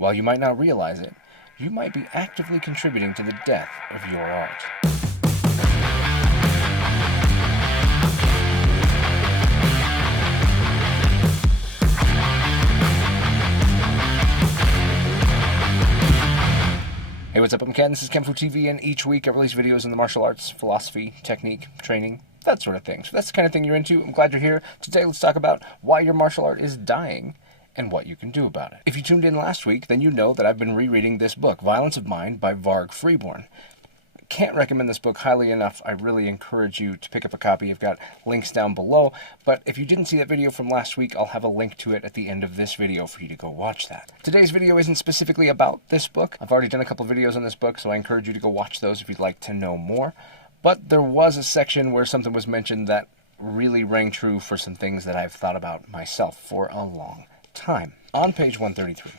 While you might not realize it, you might be actively contributing to the death of your art. Hey, what's up? I'm Ken. This is kenfuTV, and each week I release videos in the martial arts, philosophy, technique, training, that sort of thing. So that's the kind of thing you're into. I'm glad you're here. Today, let's talk about why your martial art is dying and what you can do about it. If you tuned in last week, then you know that I've been rereading this book, Violence of Mind by Varg Freeborn. Can't recommend this book highly enough. I really encourage you to pick up a copy. I've got links down below, but if you didn't see that video from last week, I'll have a link to it at the end of this video for you to go watch that. Today's video isn't specifically about this book. I've already done a couple videos on this book, so I encourage you to go watch those if you'd like to know more. But there was a section where something was mentioned that really rang true for some things that I've thought about myself for a long time. On page 133,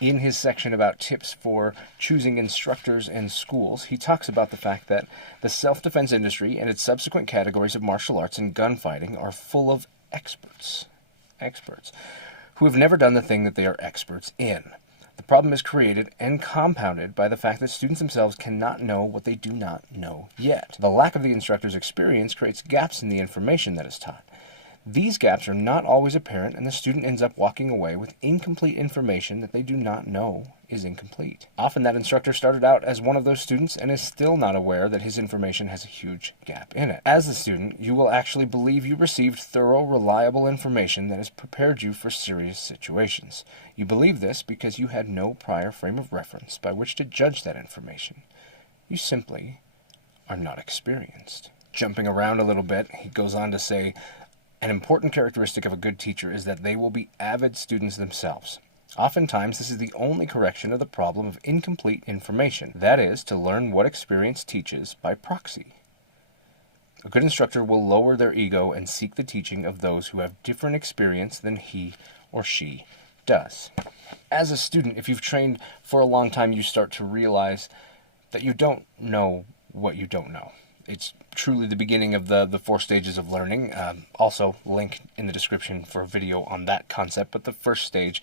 in his section about tips for choosing instructors and schools, he talks about the fact that the self-defense industry and its subsequent categories of martial arts and gunfighting are full of experts who have never done the thing that they are experts in. The problem is created and compounded by the fact that students themselves cannot know what they do not know yet. The lack of the instructor's experience creates gaps in the information that is taught. These gaps are not always apparent, and the student ends up walking away with incomplete information that they do not know is incomplete. Often that instructor started out as one of those students and is still not aware that his information has a huge gap in it. As a student, you will actually believe you received thorough, reliable information that has prepared you for serious situations. You believe this because you had no prior frame of reference by which to judge that information. You simply are not experienced. Jumping around a little bit, he goes on to say, an important characteristic of a good teacher is that they will be avid students themselves. Oftentimes, this is the only correction of the problem of incomplete information. That is, to learn what experience teaches by proxy. A good instructor will lower their ego and seek the teaching of those who have different experience than he or she does. As a student, if you've trained for a long time, you start to realize that you don't know what you don't know. It's truly the beginning of the 4 stages of learning. Also, link in the description for a video on that concept, but the first stage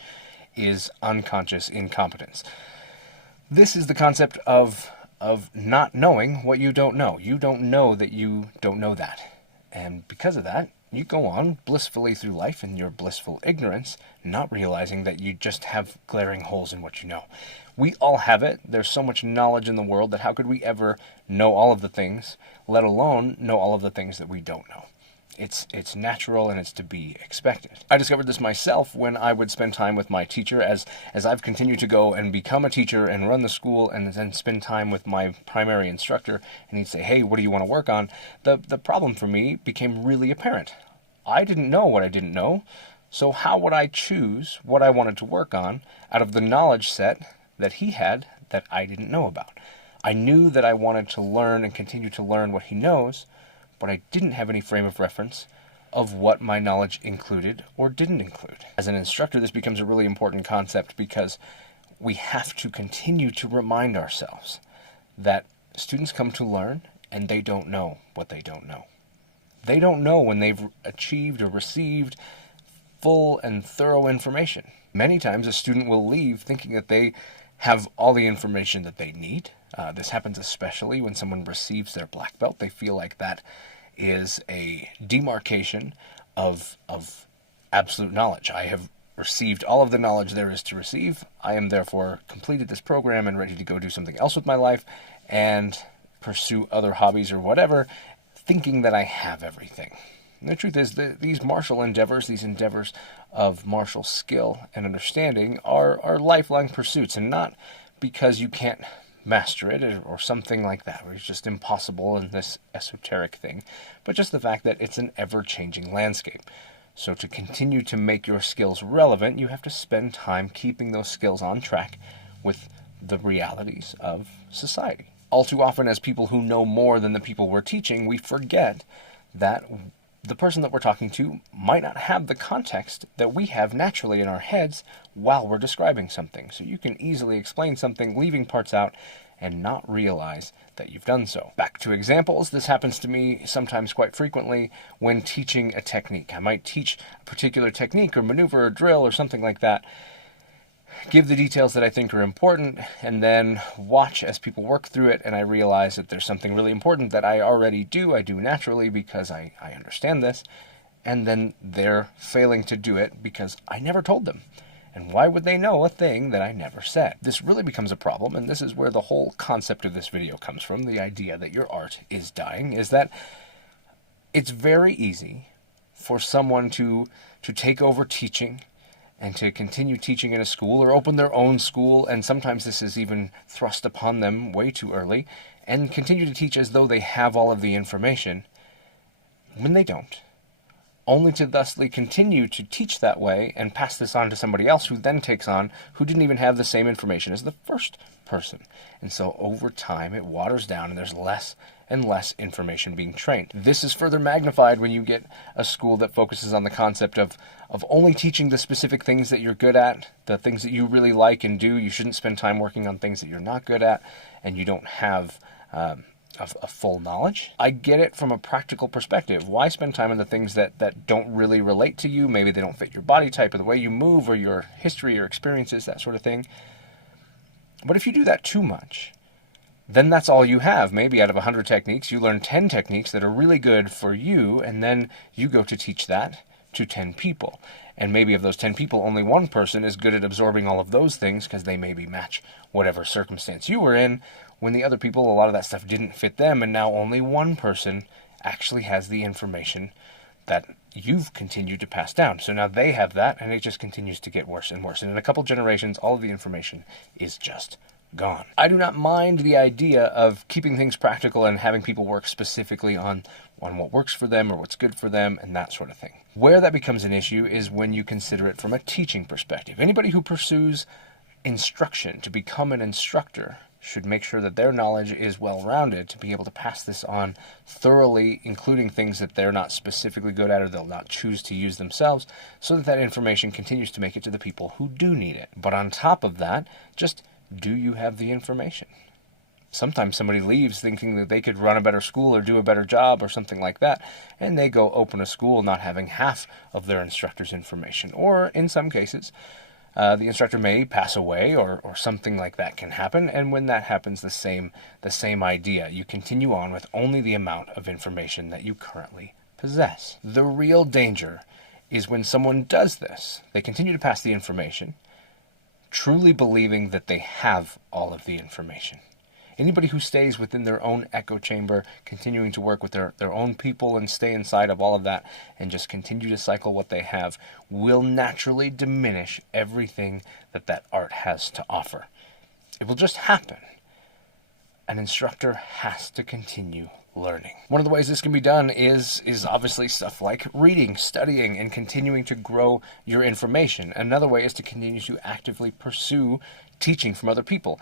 is unconscious incompetence. This is the concept of not knowing what you don't know. You don't know that you don't know that. And because of that, you go on blissfully through life in your blissful ignorance, not realizing that you just have glaring holes in what you know. We all have it. There's so much knowledge in the world that how could we ever know all of the things, let alone know all of the things that we don't know? It's natural and it's to be expected. I discovered this myself when I would spend time with my teacher as I've continued to go and become a teacher and run the school and then spend time with my primary instructor, and he'd say, hey, what do you want to work on? The problem for me became really apparent. I didn't know what I didn't know, so how would I choose what I wanted to work on out of the knowledge set that he had that I didn't know about? I knew that I wanted to learn and continue to learn what he knows, but I didn't have any frame of reference of what my knowledge included or didn't include. As an instructor, this becomes a really important concept because we have to continue to remind ourselves that students come to learn and they don't know what they don't know. They don't know when they've achieved or received full and thorough information. Many times a student will leave thinking that they have all the information that they need. This happens especially when someone receives their black belt. They feel like that is a demarcation of absolute knowledge. I have received all of the knowledge there is to receive. I am therefore completed this program and ready to go do something else with my life and pursue other hobbies or whatever, thinking that I have everything. And the truth is that these martial endeavors, these endeavors of martial skill and understanding are lifelong pursuits, and not because you can't master it or something like that, where it's just impossible in this esoteric thing, but just the fact that it's an ever-changing landscape. So to continue to make your skills relevant, you have to spend time keeping those skills on track with the realities of society. All too often, as people who know more than the people we're teaching, we forget that the person that we're talking to might not have the context that we have naturally in our heads while we're describing something. So you can easily explain something, leaving parts out, and not realize that you've done so. Back to examples, this happens to me sometimes quite frequently when teaching a technique. I might teach a particular technique or maneuver or drill or something like that, give the details that I think are important, and then watch as people work through it, and I realize that there's something really important that I already do. I do naturally because I understand this, and then they're failing to do it because I never told them. And why would they know a thing that I never said? This really becomes a problem, and this is where the whole concept of this video comes from. The idea that your art is dying is that it's very easy for someone to take over teaching and to continue teaching in a school or open their own school, and sometimes this is even thrust upon them way too early, and continue to teach as though they have all of the information when they don't, only to thusly continue to teach that way and pass this on to somebody else who then takes on, who didn't even have the same information as the first person. And so over time it waters down and there's less and less information being trained. This is further magnified when you get a school that focuses on the concept of only teaching the specific things that you're good at, the things that you really like and do. You shouldn't spend time working on things that you're not good at and you don't have a full knowledge. I get it from a practical perspective. Why spend time on the things that don't really relate to you? Maybe they don't fit your body type or the way you move or your history or experiences, that sort of thing. But if you do that too much, then that's all you have. Maybe out of 100 techniques, you learn 10 techniques that are really good for you, and then you go to teach that to 10 people. And maybe of those 10 people, only one person is good at absorbing all of those things because they maybe match whatever circumstance you were in, when the other people, a lot of that stuff didn't fit them, and now only one person actually has the information that you've continued to pass down. So now they have that, and it just continues to get worse and worse. And in a couple generations, all of the information is just gone. I do not mind the idea of keeping things practical and having people work specifically on what works for them or what's good for them and that sort of thing. Where that becomes an issue is when you consider it from a teaching perspective. Anybody who pursues instruction to become an instructor should make sure that their knowledge is well-rounded to be able to pass this on thoroughly, including things that they're not specifically good at or they'll not choose to use themselves, so that that information continues to make it to the people who do need it. But on top of that, just do you have the information? Sometimes somebody leaves thinking that they could run a better school or do a better job or something like that, and they go open a school not having half of their instructor's information. Or in some cases, the instructor may pass away or something like that can happen, and when that happens, the same idea. You continue on with only the amount of information that you currently possess. The real danger is when someone does this. They continue to pass the information, truly believing that they have all of the information. Anybody who stays within their own echo chamber, continuing to work with their own people and stay inside of all of that and just continue to cycle what they have, will naturally diminish everything that art has to offer. It will just happen. An instructor has to continue learning. One of the ways this can be done is obviously stuff like reading, studying, and continuing to grow your information. Another way is to continue to actively pursue teaching from other people,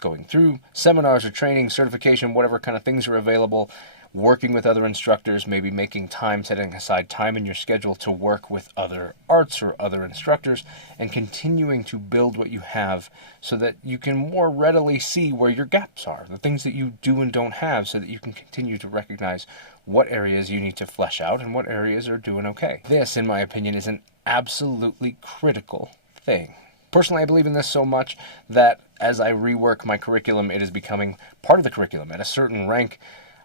going through seminars or training, certification, whatever kind of things are available, working with other instructors, maybe making time, setting aside time in your schedule to work with other arts or other instructors, and continuing to build what you have so that you can more readily see where your gaps are, the things that you do and don't have, so that you can continue to recognize what areas you need to flesh out and what areas are doing okay. This, in my opinion, is an absolutely critical thing. Personally, I believe in this so much that as I rework my curriculum, it is becoming part of the curriculum. At a certain rank,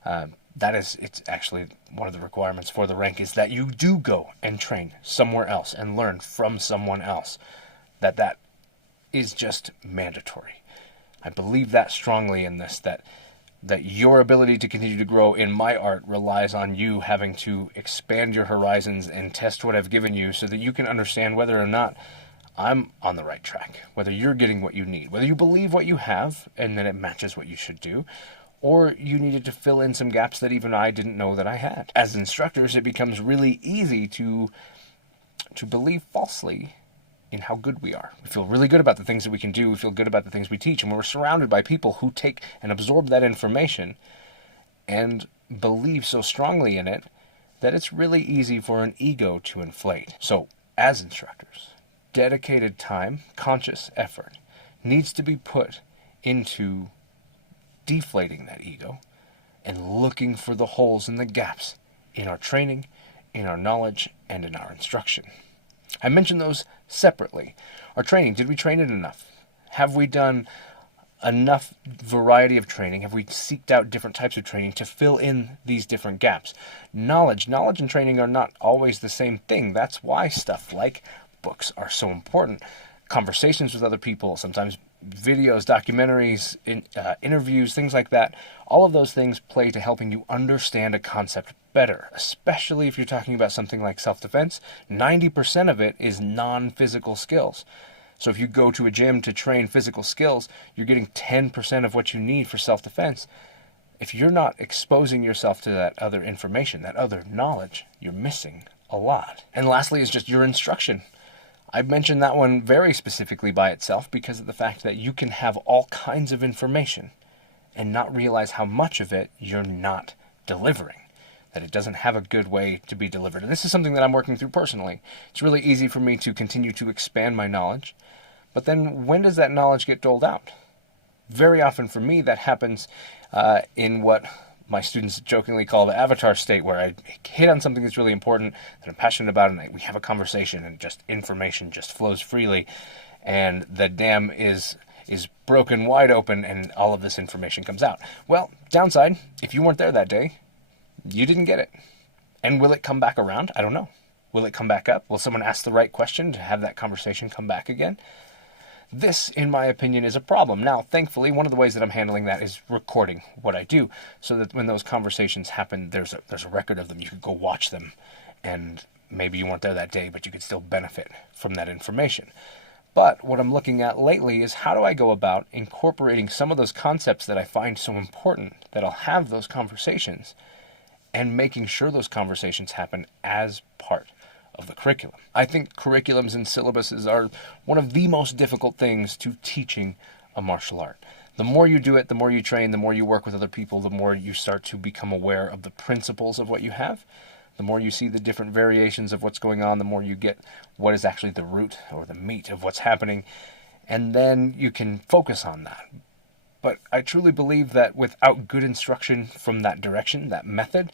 it's actually one of the requirements for the rank is that you do go and train somewhere else and learn from someone else. That is just mandatory. I believe that strongly in this, that your ability to continue to grow in my art relies on you having to expand your horizons and test what I've given you so that you can understand whether or not I'm on the right track, whether you're getting what you need, whether you believe what you have and that it matches what you should do, or you needed to fill in some gaps that even I didn't know that I had. As instructors, it becomes really easy to believe falsely in how good we are. We feel really good about the things that we can do, we feel good about the things we teach, and we're surrounded by people who take and absorb that information and believe so strongly in it that it's really easy for an ego to inflate. So, as instructors, dedicated time, conscious effort needs to be put into deflating that ego and looking for the holes and the gaps in our training, in our knowledge, and in our instruction. I mentioned those separately. Our training, did we train it enough? Have we done enough variety of training? Have we seeked out different types of training to fill in these different gaps? Knowledge and training are not always the same thing. That's why stuff like books are so important. Conversations with other people, sometimes videos, documentaries, interviews, things like that. All of those things play to helping you understand a concept better, especially if you're talking about something like self-defense. 90% of it is non-physical skills. So if you go to a gym to train physical skills, you're getting 10% of what you need for self-defense. If you're not exposing yourself to that other information, that other knowledge, you're missing a lot. And lastly is just your instruction. I've mentioned that one very specifically by itself because of the fact that you can have all kinds of information and not realize how much of it you're not delivering, that it doesn't have a good way to be delivered. And this is something that I'm working through personally. It's really easy for me to continue to expand my knowledge, but then when does that knowledge get doled out? Very often for me, that happens in what my students jokingly call the avatar state, where I hit on something that's really important, that I'm passionate about, and we have a conversation, and just information just flows freely, and the dam is broken wide open, and all of this information comes out. Well, downside, if you weren't there that day, you didn't get it. And will it come back around? I don't know. Will it come back up? Will someone ask the right question to have that conversation come back again? This, in my opinion, is a problem. Now, thankfully, one of the ways that I'm handling that is recording what I do, so that when those conversations happen, there's a record of them. You could go watch them, and maybe you weren't there that day, but you could still benefit from that information. But what I'm looking at lately is how do I go about incorporating some of those concepts that I find so important that I'll have those conversations, and making sure those conversations happen as part of the curriculum. I think curriculums and syllabuses are one of the most difficult things to teaching a martial art. The more you do it, the more you train, the more you work with other people, the more you start to become aware of the principles of what you have. The more you see the different variations of what's going on, the more you get what is actually the root or the meat of what's happening, and then you can focus on that. But I truly believe that without good instruction from that direction, that method,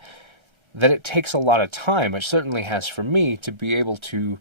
that it takes a lot of time, it certainly has for me, to be able to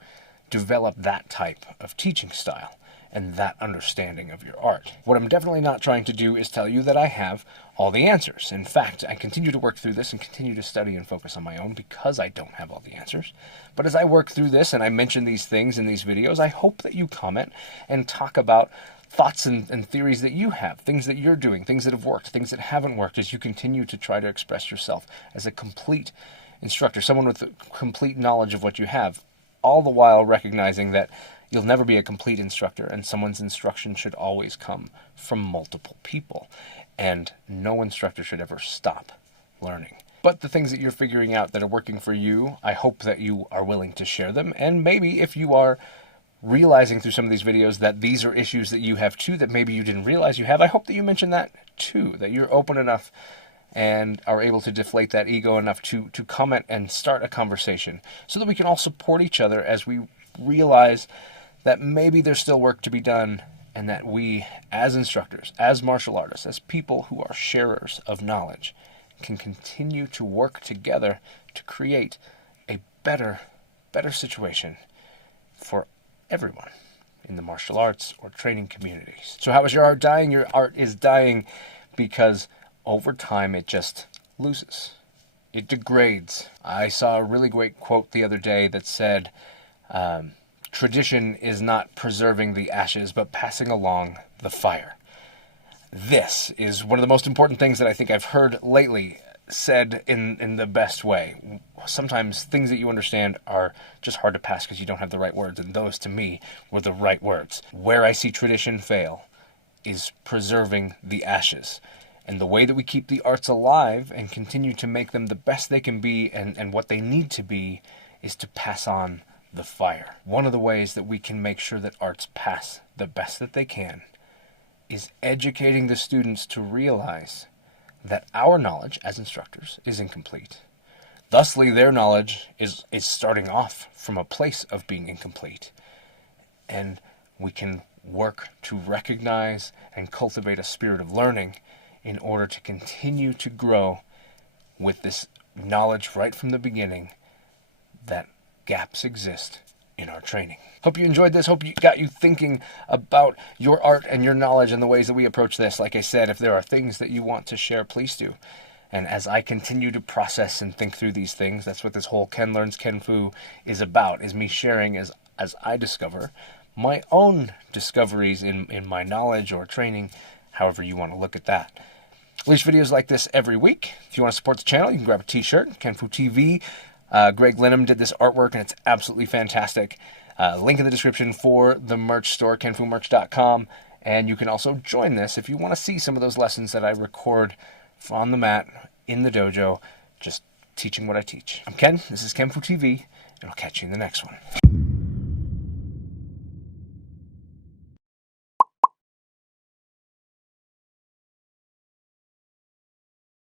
develop that type of teaching style and that understanding of your art. What I'm definitely not trying to do is tell you that I have all the answers. In fact, I continue to work through this and continue to study and focus on my own because I don't have all the answers. But as I work through this and I mention these things in these videos, I hope that you comment and talk about thoughts and theories that you have, things that you're doing, things that have worked, things that haven't worked, as you continue to try to express yourself as a complete instructor, someone with a complete knowledge of what you have, all the while recognizing that you'll never be a complete instructor, and someone's instruction should always come from multiple people, and no instructor should ever stop learning. But the things that you're figuring out that are working for you, I hope that you are willing to share them, and maybe if you are realizing through some of these videos that these are issues that you have too, that maybe you didn't realize you have, I hope that you mention that too, that you're open enough and are able to deflate that ego enough to comment and start a conversation so that we can all support each other as we realize that maybe there's still work to be done, and that we, as instructors, as martial artists, as people who are sharers of knowledge, can continue to work together to create a better situation for everyone in the martial arts or training communities. So how is your art dying? Your art is dying because over time it just loses. It degrades. I saw a really great quote the other day that said, tradition is not preserving the ashes, but passing along the fire. This is one of the most important things that I think I've heard lately, said in the best way. Sometimes things that you understand are just hard to pass because you don't have the right words, and those, to me, were the right words. Where I see tradition fail is preserving the ashes. And the way that we keep the arts alive and continue to make them the best they can be and what they need to be is to pass on the fire. One of the ways that we can make sure that arts pass the best that they can is educating the students to realize that our knowledge as instructors is incomplete. Thusly, their knowledge is starting off from a place of being incomplete. And we can work to recognize and cultivate a spirit of learning in order to continue to grow with this knowledge right from the beginning that gaps exist in our training. Hope you enjoyed this. Hope you got you thinking about your art and your knowledge and the ways that we approach this. Like I said, if there are things that you want to share, please do. And as I continue to process and think through these things, that's what this whole Ken Learns Kenfu is about, is me sharing as I discover my own discoveries in my knowledge or training, however you want to look at that. Release videos like this every week. If you want to support the channel, you can grab a t-shirt, kenfuTV. Greg Linham did this artwork, and it's absolutely fantastic. Link in the description for the merch store, kenfumerch.com. And you can also join this if you want to see some of those lessons that I record on the mat, in the dojo, just teaching what I teach. I'm Ken, this is kenfuTV, and I'll catch you in the next one.